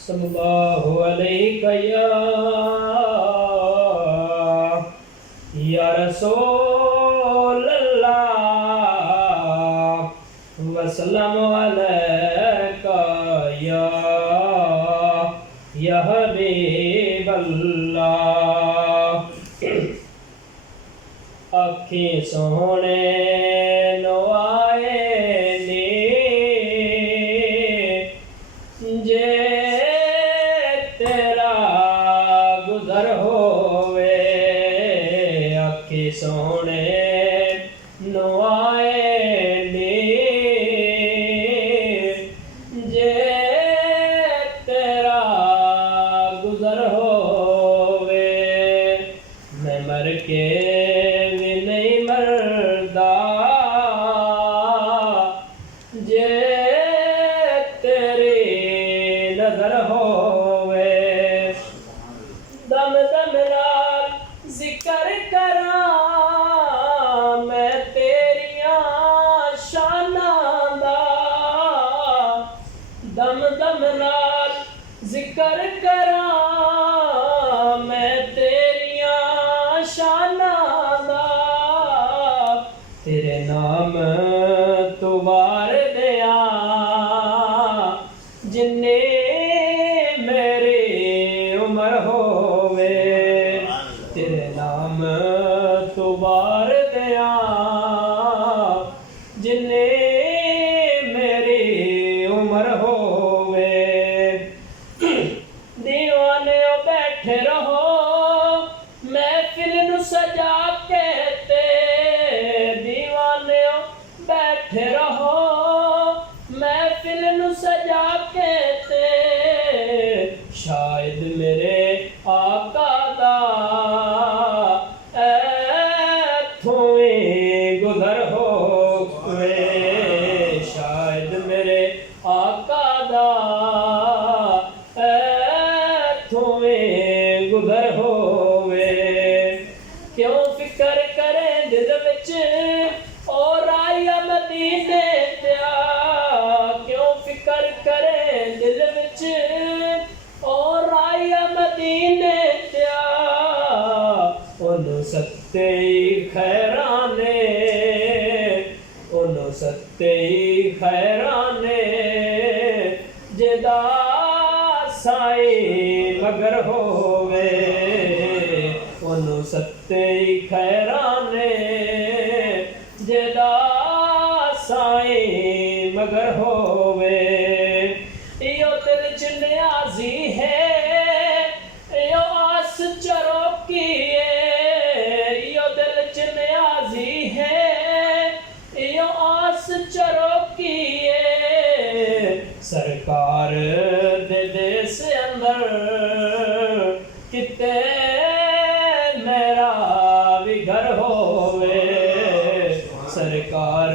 सल्लल्लाहु अलैका या रसूल अल्लाह वसल्लम अलैका या हबीब अल्लाह। अखी सोहने नो आए नी जे तेरा गुजर होवे। अखी सोहने नो आए नी जे तेरा गुजर होवे। मैं मर के भी नहीं मरदा जे तेरी नजर होवे। दम दम नाल जिक्र करा मैं तेरियां शानां दा। दम दम नाल जिक्र करा मैं तेरियां शानां दा। तेरे नाम तो वार दिया जिन्ने मेरी उम्र होवे। तेरे नाम तो वार दिया जिन्ने मेरी उम्र होवे। दीवाने बैठे रहो महफिल नू सजा के ते। दीवाने बैठे रहो महफिल नू सजा के ते। शायद मेरे आका दा ऐथों ही गुजर होवे। शायद मेरे आका दा ऐथों ही गुजर होवे। क्यों फिकर करे दिल विच और आया मदीने दिया। क्यों फिकर करे दिल विच और आया मदीने दिया। ओनू सत्ते खैरां ने ओनू सत्ते खैरां ने जेदा साई मगर होवे। ओनू सत्ते खैरां ने जेदा साई मगर होवे। यो दिल च न्याज़ी है यो आस चरोकी है। यो दिल च न्याज़ी है यो आस चरोकी है। सरकार दे देश अंदर किते मेरा भी घर होवे। सरकार